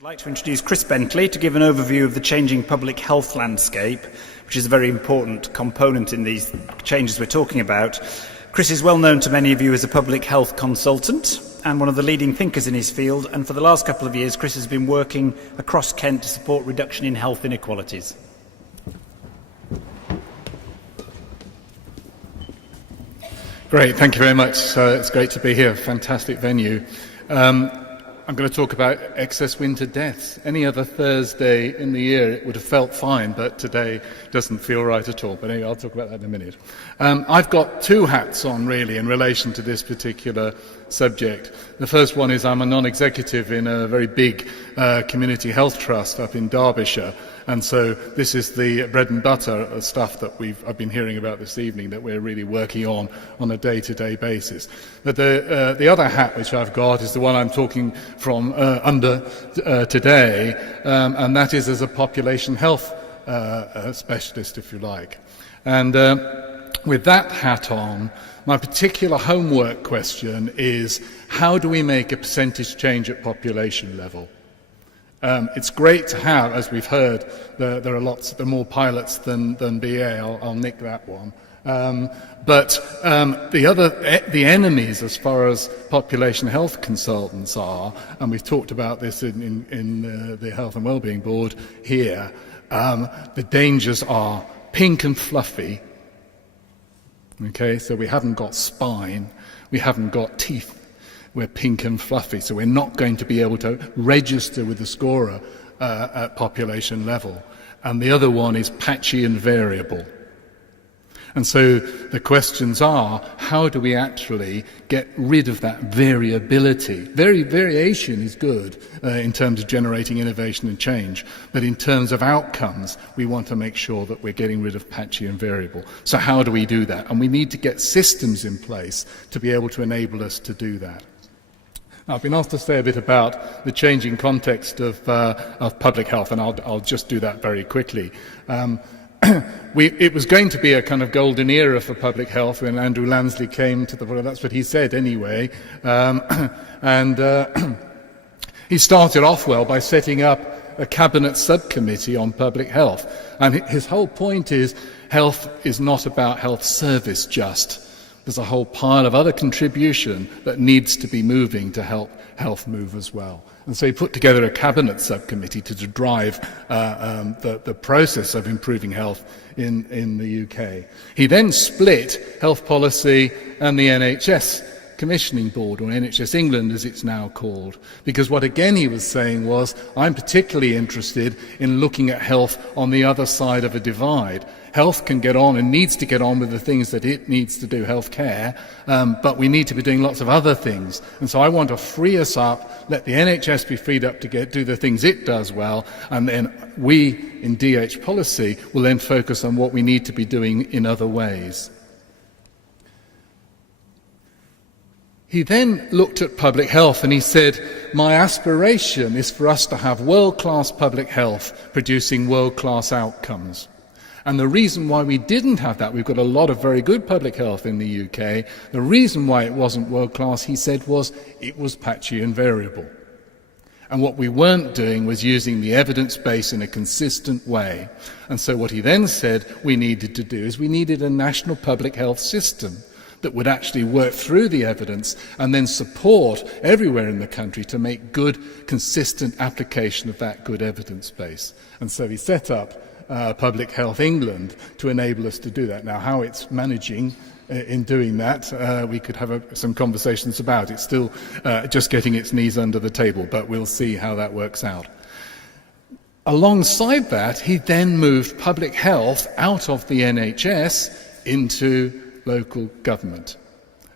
I'd like to introduce Chris Bentley to give an overview of the changing public health landscape, which is a very important component in these changes we're talking about. Chris is well known to many of you as a public health consultant and one of the leading thinkers in his field, and for the last couple of years Chris has been working across Kent to support reduction in health inequalities. Great, thank you very much. It's great to be here, fantastic venue. I'm going to talk about excess winter deaths. Any other Thursday in the year it would have felt fine, but today doesn't feel right at all. But anyway, I'll talk about that in a minute. I've got two hats on really in relation to this particular subject. The first one is I'm a non-executive in a very big community health trust up in Derbyshire, and so this is the bread and butter stuff that I've been hearing about this evening that we're really working on a day-to-day basis. But the other hat which I've got is the one I'm talking from under today, and that is as a population health specialist, if you like. And with that hat on, my particular homework question is, how do we make a percentage change at population level? It's great to have, as we've heard, there are more pilots than BA. I'll nick that one. But the enemies as far as population health consultants are, and we've talked about this in the Health and Wellbeing Board here, the dangers are pink and fluffy. Okay, so we haven't got spine, we haven't got teeth. We're pink and fluffy, so we're not going to be able to register with the scorer at population level. And the other one is patchy and variable. And so the questions are, how do we actually get rid of that variability? Variation is good in terms of generating innovation and change, but in terms of outcomes, we want to make sure that we're getting rid of patchy and variable. So how do we do that? And we need to get systems in place to be able to enable us to do that. Now, I've been asked to say a bit about the changing context of public health, and I'll just do that very quickly. It was going to be a kind of golden era for public health when Andrew Lansley came to the board. That's what he said anyway. He started off well by setting up a cabinet subcommittee on public health. And his whole point is health is not about health service just. There's a whole pile of other contribution that needs to be moving to help health move as well. And so he put together a cabinet subcommittee to drive the process of improving health in the UK. He then split health policy and the NHS Commissioning Board, or NHS England as it's now called, because what again he was saying was, I'm particularly interested in looking at health on the other side of a divide. Health can get on and needs to get on with the things that it needs to do, health care, but we need to be doing lots of other things. And so I want to free us up, let the NHS be freed up to do the things it does well, and then we in DH policy will then focus on what we need to be doing in other ways. He then looked at public health and he said, my aspiration is for us to have world-class public health producing world-class outcomes. And the reason why we didn't have that, we've got a lot of very good public health in the UK, the reason why it wasn't world-class, he said, was it was patchy and variable. And what we weren't doing was using the evidence base in a consistent way. And so what he then said we needed to do is we needed a national public health system that would actually work through the evidence and then support everywhere in the country to make good, consistent application of that good evidence base. And so he set up Public Health England to enable us to do that. Now, how it's managing in doing that, we could have some conversations about. It's still just getting its knees under the table, but we'll see how that works out. Alongside that, he then moved public health out of the NHS into local government.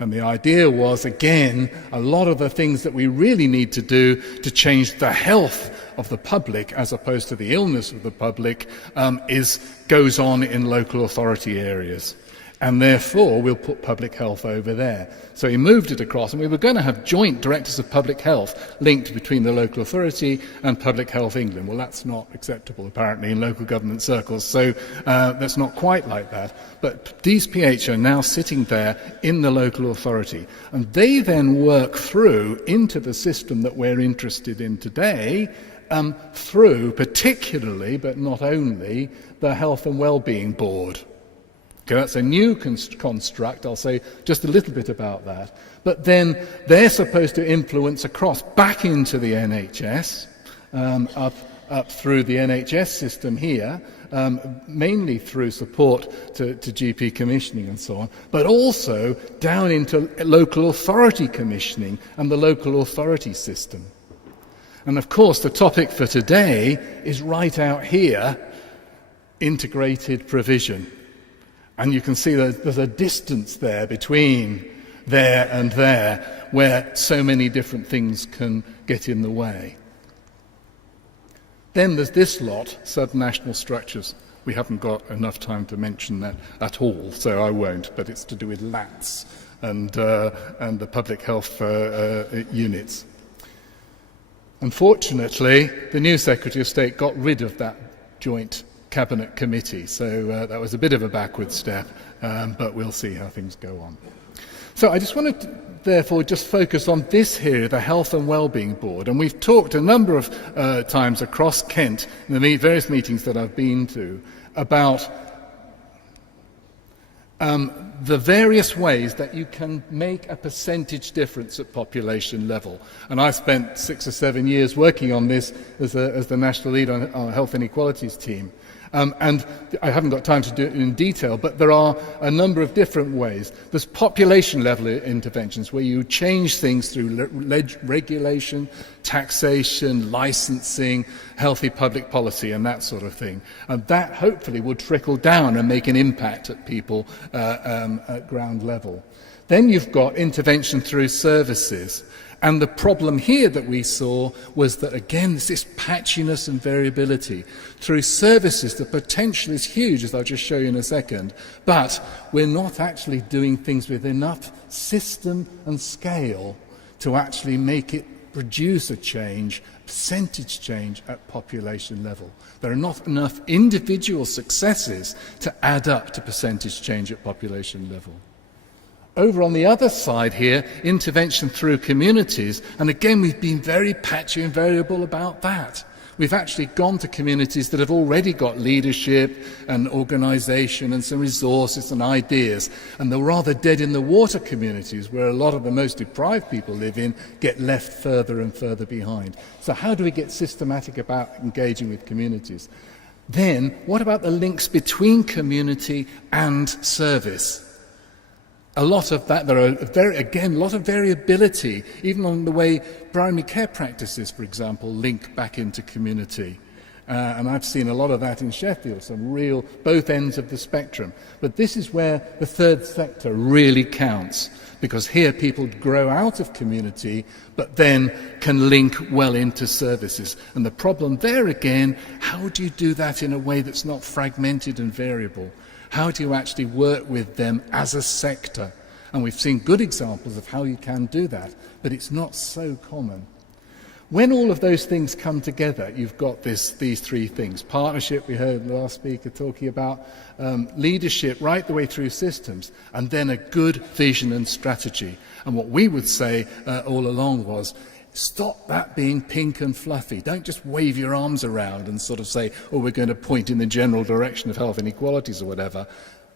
And the idea was, again, a lot of the things that we really need to do to change the health of the public as opposed to the illness of the public goes on in local authority areas. And therefore, we'll put public health over there. So he moved it across, and we were going to have joint directors of public health linked between the local authority and Public Health England. Well, that's not acceptable, apparently, in local government circles, so that's not quite like that. But these PH are now sitting there in the local authority, and they then work through into the system that we're interested in today, through particularly, but not only, the Health and Wellbeing Board. Okay, that's a new construct. I'll say just a little bit about that. But then they're supposed to influence across back into the NHS, up through the NHS system here, mainly through support to GP commissioning and so on, but also down into local authority commissioning and the local authority system. And of course, the topic for today is right out here, integrated provision. And you can see that there's a distance there between there and there where so many different things can get in the way. Then there's this lot, subnational structures. We haven't got enough time to mention that at all, so I won't, but it's to do with LATs and the public health units. Unfortunately, the new Secretary of State got rid of that joint Cabinet Committee, so that was a bit of a backward step, but we'll see how things go on. So I just wanted to, therefore, just focus on this here, the Health and Wellbeing Board, and we've talked a number of times across Kent in the various meetings that I've been to about the various ways that you can make a percentage difference at population level. And I spent 6 or 7 years working on this as the national lead on our health inequalities team. And I haven't got time to do it in detail, but there are a number of different ways. There's population level interventions where you change things through regulation, taxation, licensing, healthy public policy and that sort of thing. And that hopefully would trickle down and make an impact at people at ground level. Then you've got intervention through services. And the problem here that we saw was that, again, there's this patchiness and variability. Through services, the potential is huge, as I'll just show you in a second, but we're not actually doing things with enough system and scale to actually make it produce a change, percentage change at population level. There are not enough individual successes to add up to percentage change at population level. Over on the other side here, intervention through communities, and again we've been very patchy and variable about that. We've actually gone to communities that have already got leadership and organisation and some resources and ideas, and the rather dead-in-the-water communities, where a lot of the most deprived people live in, get left further and further behind. So how do we get systematic about engaging with communities? Then, what about the links between community and service? A lot of that, there are, a lot of variability, even on the way primary care practices, for example, link back into community. And I've seen a lot of that in Sheffield, some real, both ends of the spectrum. But this is where the third sector really counts, because here people grow out of community, but then can link well into services. And the problem there again, how do you do that in a way that's not fragmented and variable? How do you actually work with them as a sector? And we've seen good examples of how you can do that, but it's not so common. When all of those things come together, you've got these three things. Partnership, we heard the last speaker talking about, leadership right the way through systems, and then a good vision and strategy. And what we would say all along was, stop that being pink and fluffy. Don't just wave your arms around and sort of say, oh, we're going to point in the general direction of health inequalities or whatever.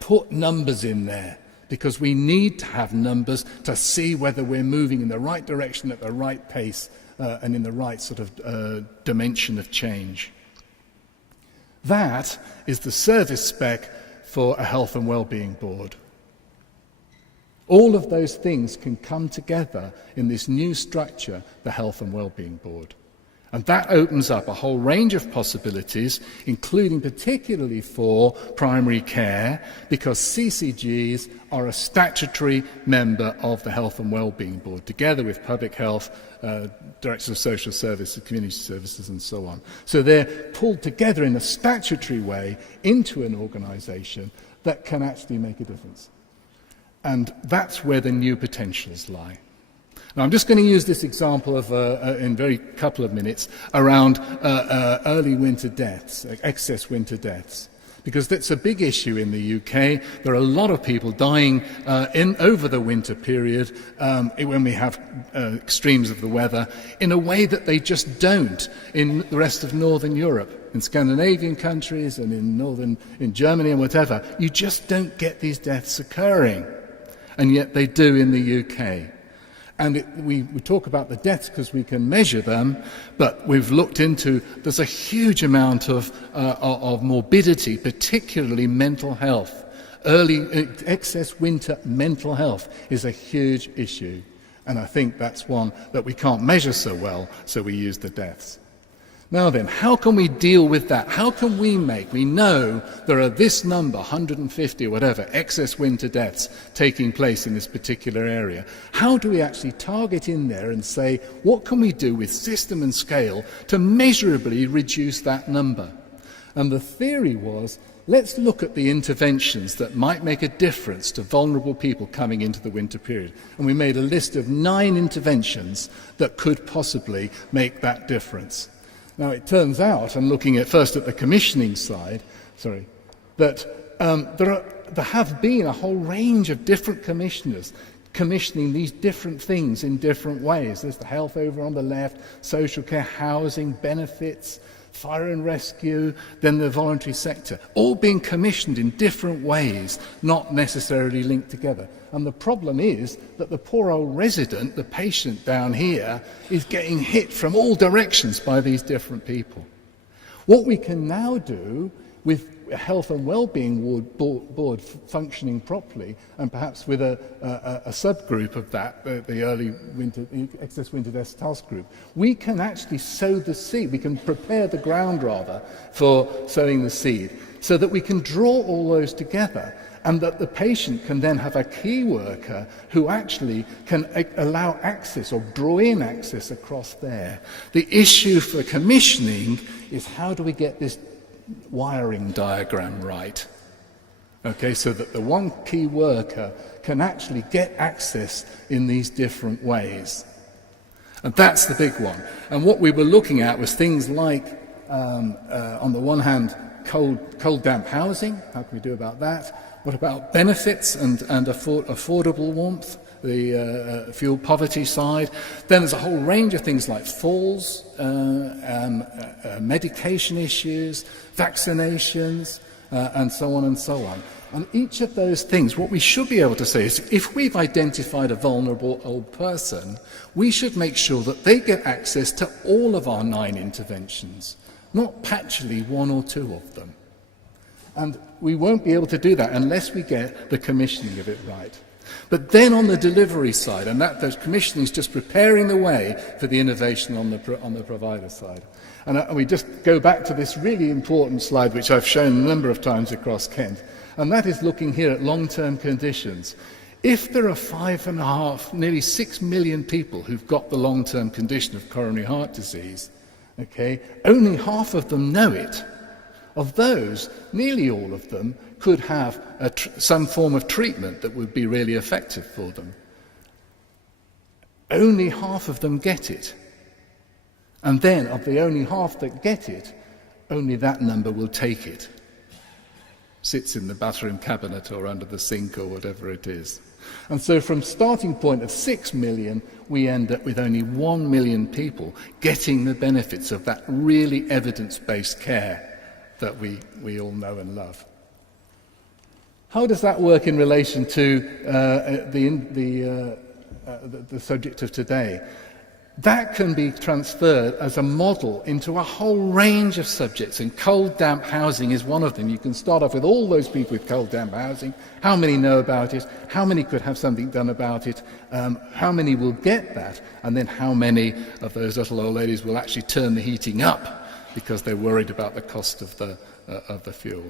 Put numbers in there, because we need to have numbers to see whether we're moving in the right direction at the right pace and in the right sort of dimension of change. That is the service spec for a health and wellbeing board. All of those things can come together in this new structure, the Health and Wellbeing Board. And that opens up a whole range of possibilities, including particularly for primary care, because CCGs are a statutory member of the Health and Wellbeing Board, together with public health, directors of social services, community services, and so on. So they're pulled together in a statutory way into an organisation that can actually make a difference. And that's where the new potentials lie. Now, I'm just going to use this example of, in a very couple of minutes, around early winter deaths, excess winter deaths. because that's a big issue in the UK. There are a lot of people dying over the winter period when we have extremes of the weather in a way that they just don't in the rest of Northern Europe, in Scandinavian countries and in Germany and whatever. You just don't get these deaths occurring, and yet they do in the UK. And we talk about the deaths because we can measure them, but we've looked into, there's a huge amount of morbidity, particularly mental health. Excess winter mental health is a huge issue. And I think that's one that we can't measure so well, so we use the deaths. Now then, how can we deal with that? How can we know there are this number, 150 or whatever, excess winter deaths taking place in this particular area? How do we actually target in there and say, what can we do with system and scale to measurably reduce that number? And the theory was, let's look at the interventions that might make a difference to vulnerable people coming into the winter period. And we made a list of 9 interventions that could possibly make that difference. Now, it turns out, and looking first at the commissioning side, that there have been a whole range of different commissioners commissioning these different things in different ways. There's the health over on the left, social care, housing, benefits, fire and rescue, then the voluntary sector, all being commissioned in different ways, not necessarily linked together. And the problem is that the poor old resident, the patient down here, is getting hit from all directions by these different people. What we can now do with health and well-being board functioning properly, and perhaps with a subgroup of that, the excess winter deaths task group, we can actually sow the seed. We can prepare the ground, rather, for sowing the seed, so that we can draw all those together, and that the patient can then have a key worker who actually can allow access or draw in access across there. The issue for commissioning is, how do we get this wiring diagram right? Okay, so that the one key worker can actually get access in these different ways. And that's the big one. And what we were looking at was things like, on the one hand, cold damp housing. How can we do about that? What about benefits and affordable warmth, the fuel poverty side? Then there's a whole range of things like falls, medication issues, vaccinations, and so on and so on. And each of those things, what we should be able to say is, if we've identified a vulnerable old person, we should make sure that they get access to all of our 9 interventions, not patchily 1 or 2 of them. And we won't be able to do that unless we get the commissioning of it right. But then on the delivery side, and the commissioning is just preparing the way for the innovation on the provider side. And we just go back to this really important slide, which I've shown a number of times across Kent, and that is looking here at long-term conditions. If there are 5.5, nearly 6 million people who've got the long-term condition of coronary heart disease, okay, only half of them know it. Of those, nearly all of them could have some form of treatment that would be really effective for them. Only half of them get it. And then, of the only half that get it, only that number will take it. Sits in the bathroom cabinet or under the sink or whatever it is. And so from starting point of 6 million, we end up with only 1 million people getting the benefits of that really evidence-based care that we all know and love. How does that work in relation to the subject of today? That can be transferred as a model into a whole range of subjects, and cold damp housing is one of them. You can start off with all those people with cold damp housing. How many know about it? How many could have something done about it? How many will get that? And then how many of those little old ladies will actually turn the heating up because they're worried about the cost of the fuel?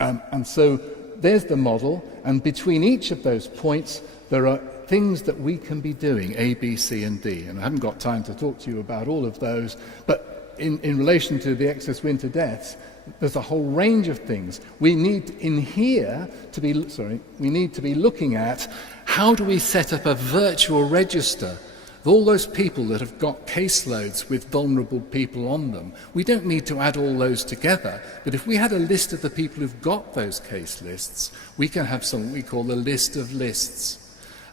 And so there's the model, and between each of those points there are things that we can be doing, A, B, C and D. And I haven't got time to talk to you about all of those, but in relation to the excess winter deaths, there's a whole range of things. We need to be looking at, how do we set up a virtual register all those people that have got caseloads with vulnerable people on them, we don't need to add all those together, but if we had a list of the people who've got those case lists, we can have something we call a list of lists.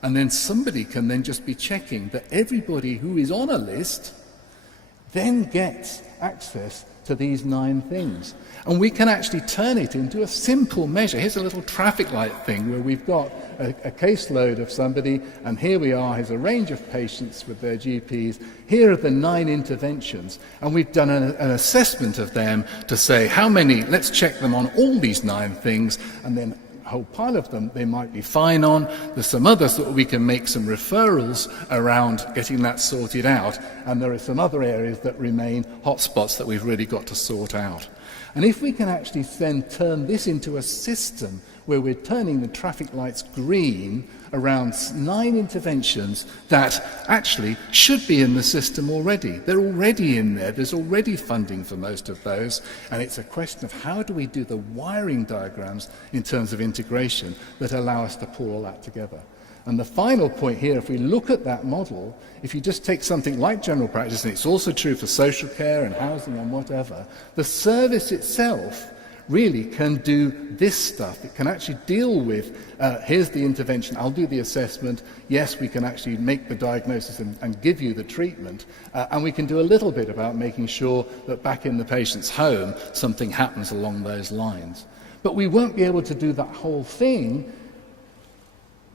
And then somebody can then just be checking that everybody who is on a list then gets access to these 9 things. And we can actually turn it into a simple measure. Here's a little traffic light thing where we've got a caseload of somebody, and here we are, here's a range of patients with their GPs. Here are the 9 interventions, and we've done an assessment of them to say how many, let's check them on all these 9 things, and then a whole pile of them they might be fine on. There's some others that we can make some referrals around getting that sorted out, and there are some other areas that remain hotspots that we've really got to sort out. And if we can actually then turn this into a system where we're turning the traffic lights green around 9 interventions that actually should be in the system already. They're already in there. There's already funding for most of those. And it's a question of how do we do the wiring diagrams in terms of integration that allow us to pull all that together. And the final point here, if we look at that model, if you just take something like general practice, and it's also true for social care and housing and whatever, the service itself really can do this stuff. It can actually deal with, here's the intervention, I'll do the assessment, yes, we can actually make the diagnosis and give you the treatment, and we can do a little bit about making sure that back in the patient's home, something happens along those lines. But we won't be able to do that whole thing.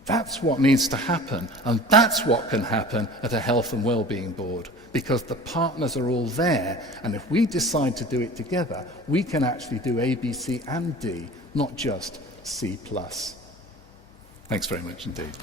That's what needs to happen, and that's what can happen at a health and well-being board, because the partners are all there, and if we decide to do it together, we can actually do A, B, C and D, not just C+. Thanks very much indeed.